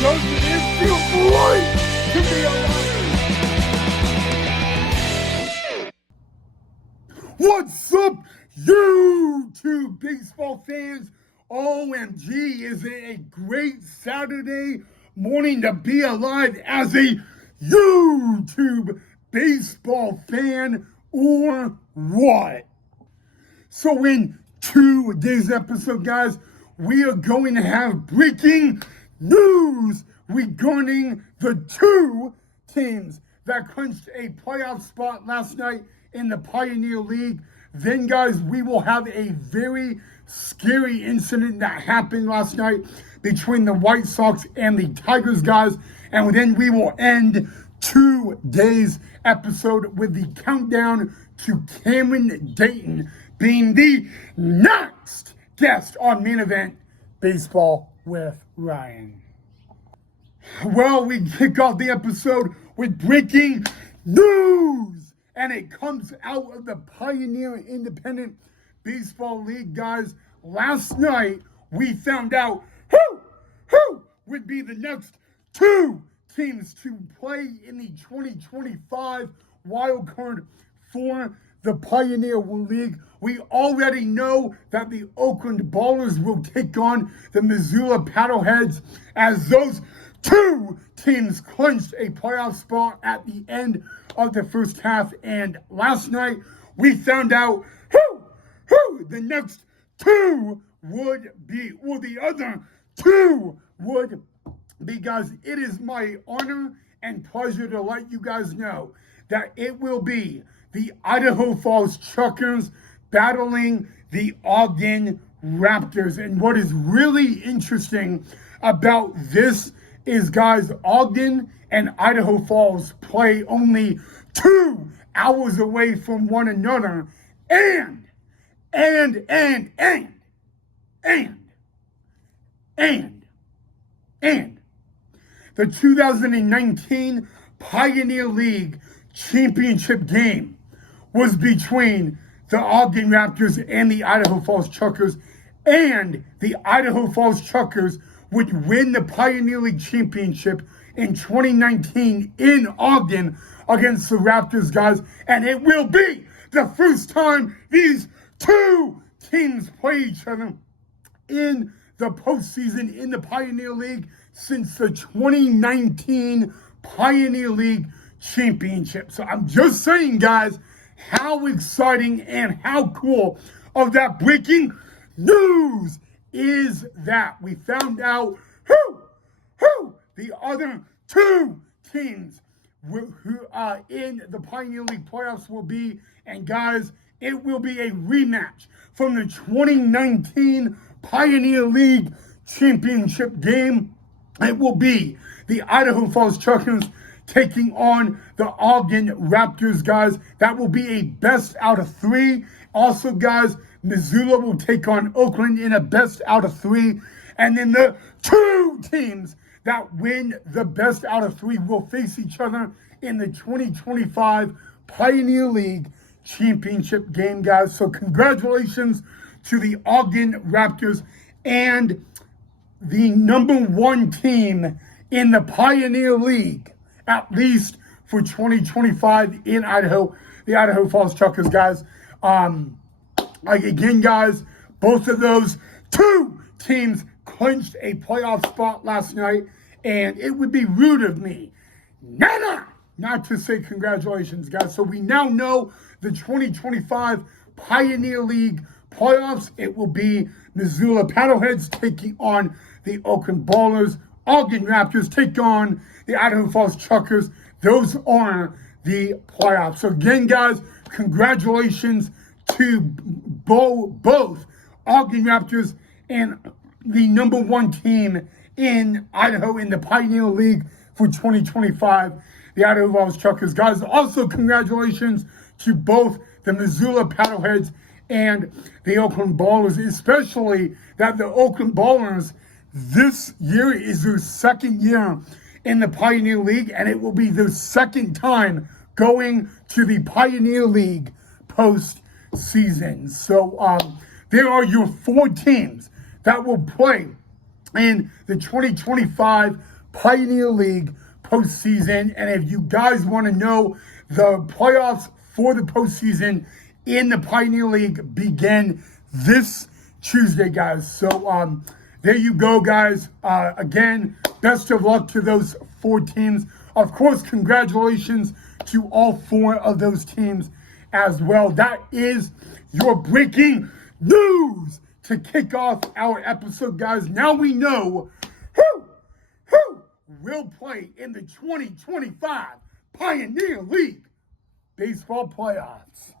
Doesn't it feel great to be alive? What's up, YouTube baseball fans? OMG, is it a great Saturday morning to be alive as a YouTube baseball fan or what? So in today's episode, guys, we are going to have breaking news regarding the two teams that clinched a playoff spot last night in the Pioneer League. Then, guys, we will have a very scary incident that happened last night between the White Sox and the Tigers, guys. And then we will end today's episode with the countdown to Cameron Dayton being the next guest on Main Event Baseball with Ryan. Well, we kick off the episode with breaking news, and it comes out of the Pioneer Independent Baseball League, guys. Last night, we found out who would be the next two teams to play in the 2025 wild card for the Pioneer League. We already know that the Oakland Ballers will take on the Missoula Paddleheads, as those two teams clinched a playoff spot at the end of the first half. And last night we found out who the next two would be. Well, the other two would be, guys. It is my honor and pleasure to let you guys know that it will be the Idaho Falls Truckers battling the Ogden Raptors. And what is really interesting about this is, guys, Ogden and Idaho Falls play only 2 hours away from one another. And the 2019 Pioneer League championship game was between the Ogden Raptors and the Idaho Falls Truckers, and the Idaho Falls Truckers would win the Pioneer League championship in 2019 in Ogden against the Raptors, guys, and it will be the first time these two teams play each other in the postseason in the Pioneer League since the 2019 Pioneer League championship. So I'm just saying, guys, how exciting and how cool of that breaking news is that. We found out who the other two teams who in the Pioneer League playoffs will be. And guys, it will be a rematch from the 2019 Pioneer League championship game. It will be the Idaho Falls Truckers taking on the Ogden Raptors, guys. That will be a best out of 3. Also, guys, Missoula will take on Oakland in a best out of 3. And then the two teams that win the best out of 3 will face each other in the 2025 Pioneer League championship game, guys. So congratulations to the Ogden Raptors and the #1 team in the Pioneer League, at least for 2025 in Idaho, the Idaho Falls Truckers, guys. Again, guys, both of those two teams clinched a playoff spot last night, and it would be rude of me not to say congratulations, guys. So we now know the 2025 Pioneer League playoffs. It will be Missoula Paddleheads taking on the Oakland Ballers. Ogden Raptors take on the Idaho Falls Truckers. Those are the playoffs. So again, guys, congratulations to both Ogden Raptors and the #1 team in Idaho in the Pioneer League for 2025, the Idaho Falls Truckers. Guys, also congratulations to both the Missoula Paddleheads and the Oakland Ballers, especially that the Oakland Ballers this year is their second year in the Pioneer League, and it will be their second time going to the Pioneer League postseason. So there are your 4 teams that will play in the 2025 Pioneer League postseason. And if you guys want to know, the playoffs for the postseason in the Pioneer League begin this Tuesday, guys. So there you go, guys. Again, best of luck to those 4 teams. Of course, congratulations to all 4 of those teams as well. That is your breaking news to kick off our episode, guys. Now we know who will play in the 2025 Pioneer League baseball playoffs.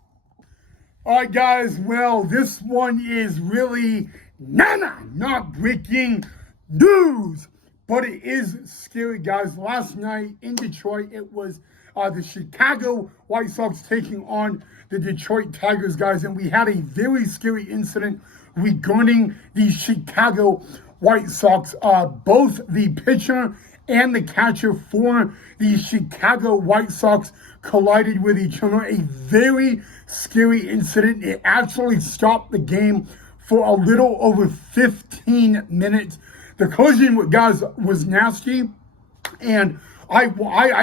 All right, guys. Well, this one is really not breaking news, but it is scary, guys. Last night in Detroit, it was the Chicago White Sox taking on the Detroit Tigers, guys, and we had a very scary incident regarding the Chicago White Sox. Both the pitcher and the catcher for the Chicago White Sox collided with each other. A very scary incident. It actually stopped the game for a little over 15 minutes. The collision, guys, was nasty, and I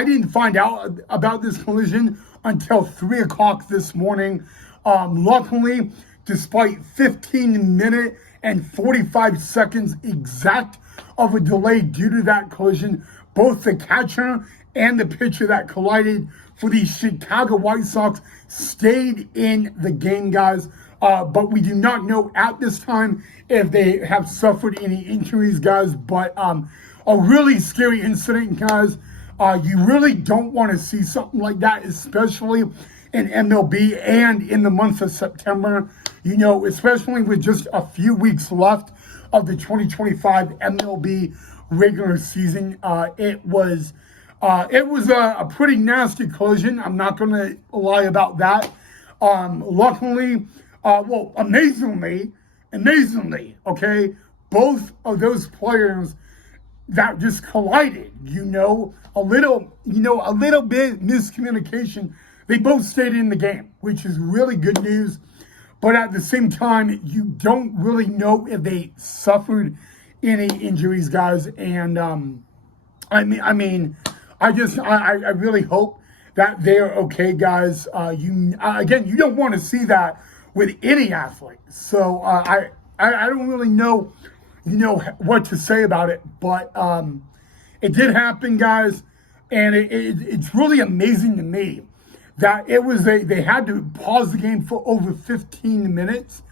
didn't find out about this collision until 3 o'clock this morning. Luckily, despite 15-minute and 45 seconds exact of a delay due to that collision, both the catcher and the pitcher that collided for the Chicago White Sox stayed in the game, guys. But we do not know at this time if they have suffered any injuries, guys. But a really scary incident, guys. You really don't want to see something like that, especially in MLB and in the month of September. You know, especially with just a few weeks left of the 2025 MLB regular season. It was a pretty nasty collision. I'm not going to lie about that. Luckily, amazingly, okay, both of those players that just collided, a little bit miscommunication. They both stayed in the game, which is really good news. But at the same time, you don't really know if they suffered any injuries, guys. And I really hope that they're okay, guys. You don't want to see that with any athlete. So I don't really know, what to say about it. But it did happen, guys, and it's really amazing to me that they had to pause the game for over 15 minutes,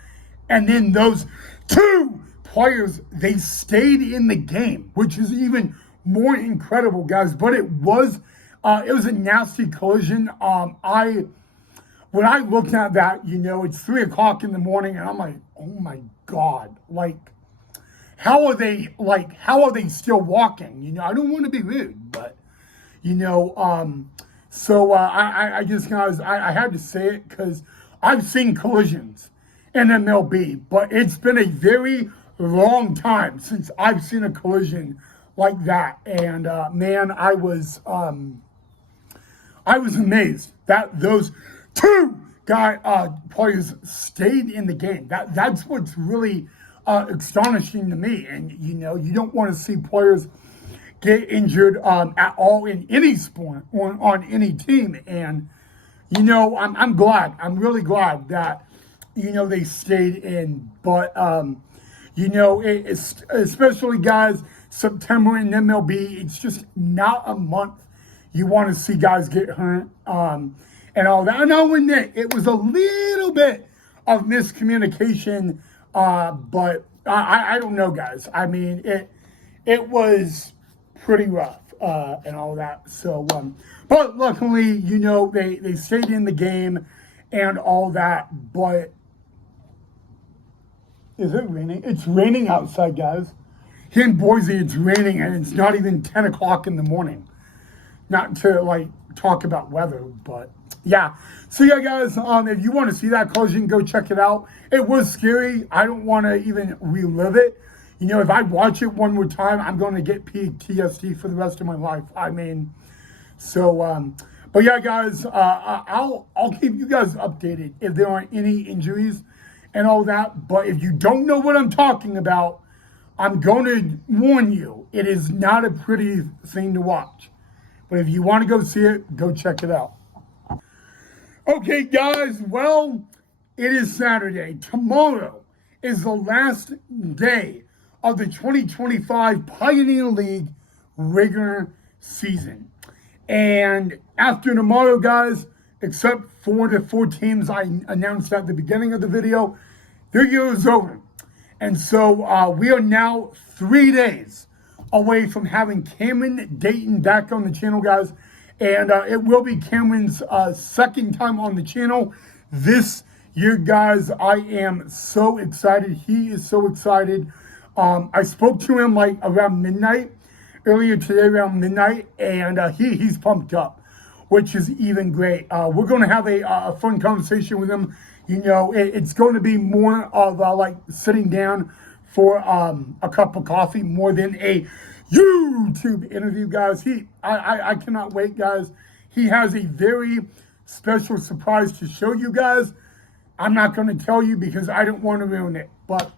and then those 2 players, they stayed in the game, which is even more incredible, guys. But it was a nasty collision. When I looked at that, it's 3 o'clock in the morning, and I'm like, oh my God, like, how are they still walking? I don't want to be rude, but, so I just, guys, I had to say it because I've seen collisions in MLB, but it's been a very long time since I've seen a collision like that. And man, I was amazed that those 2 players stayed in the game. That's what's really astonishing to me. And you don't want to see players get injured at all in any sport or on any team. And I'm glad. I'm really glad that they stayed in. But especially, guys, September in MLB, it's just not a month you want to see guys get hurt and all that. I know it was a little bit of miscommunication, but I don't know, guys. I mean, it was pretty rough and all that. So, but luckily, they stayed in the game and all that. But is it raining? It's raining outside, guys. Here in Boise, it's raining, and it's not even 10 o'clock in the morning. Not to, talk about weather, but yeah. So, yeah, guys, if you want to see that collision, go check it out. It was scary. I don't want to even relive it. If I watch it one more time, I'm going to get PTSD for the rest of my life. I mean, so, but yeah, guys, I'll keep you guys updated if there aren't any injuries and all that. But if you don't know what I'm talking about, I'm going to warn you, it is not a pretty thing to watch. But if you want to go see it, go check it out. Okay, guys, well, it is Saturday. Tomorrow is the last day of the 2025 Pioneer League regular season. And after tomorrow, guys, except for the 4 teams I announced at the beginning of the video, their year is over. And so we are now 3 days away from having Cameron Dayton back on the channel, guys. And it will be Cameron's second time on the channel this year, guys. I am so excited. He is so excited. I spoke to him like around midnight, earlier today around midnight, and he's pumped up, which is even great. We're going to have a fun conversation with him. You know, it's going to be more of like sitting down for a cup of coffee more than a YouTube interview, guys. I cannot wait, guys. He has a very special surprise to show you guys. I'm not going to tell you because I don't want to ruin it, but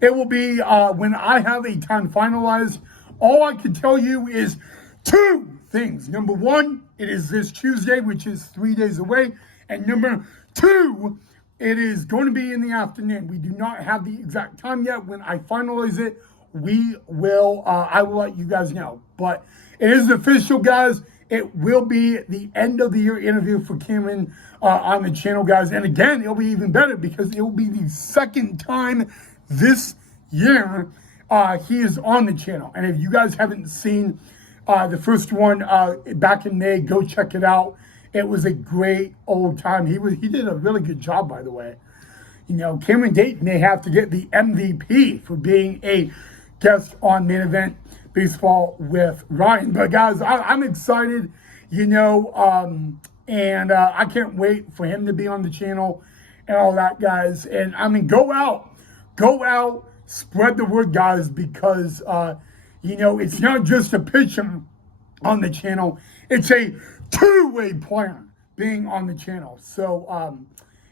it will be when I have a time finalized. All I can tell you is 2 things. Number 1, it is this Tuesday, which is 3 days away. And number 2, it is going to be in the afternoon. We do not have the exact time yet. When I finalize it, I will let you guys know. But it is official, guys. It will be the end of the year interview for Cameron on the channel, guys. And again, it'll be even better because it will be the second time this year he is on the channel. And if you guys haven't seen the first one back in May, go check it out. It was a great old time. He did a really good job, by the way. You know, Cameron Dayton may have to get the MVP for being a guest on Main Event Baseball with Ryan. But guys, I'm excited, you know, and I can't wait for him to be on the channel and all that, guys. And I mean, go out, spread the word, guys, because, you know, it's not just a pitcher on the channel. It's a 2-way player being on the channel. So,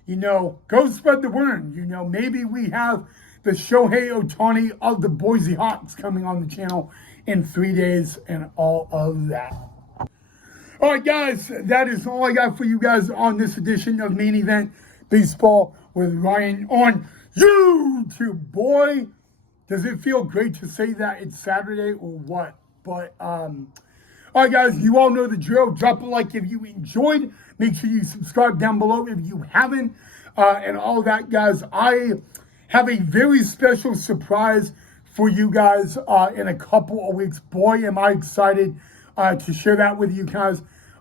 you know, go spread the word. You know, maybe we have the Shohei Ohtani of the Boise Hawks coming on the channel in 3 days and all of that. All right, guys, that is all I got for you guys on this edition of Main Event Baseball with Ryan on YouTube. Boy, does it feel great to say that it's Saturday or what? But, all right, guys, you all know the drill. Drop a like if you enjoyed. Make sure you subscribe down below if you haven't. And all that, guys. I have a very special surprise for you guys in a couple of weeks. Boy, am I excited to share that with you guys.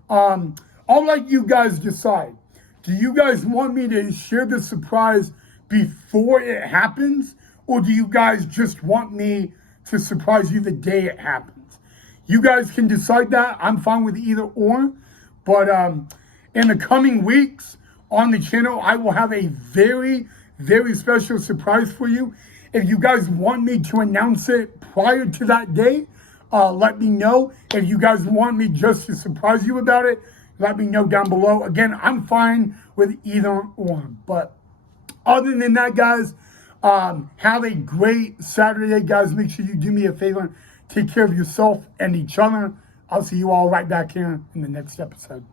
I'll let you guys decide. Do you guys want me to share the surprise before it happens? Or do you guys just want me to surprise you the day it happens? You guys can decide that. I'm fine with either or. But in the coming weeks on the channel, I will have a very, very special surprise for you. If you guys want me to announce it prior to that day, let me know. If you guys want me just to surprise you about it, let me know down below. Again, I'm fine with either one. But other than that, guys, have a great Saturday, guys. Make sure you do me a favor. Take care of yourself and each other. I'll see you all right back here in the next episode.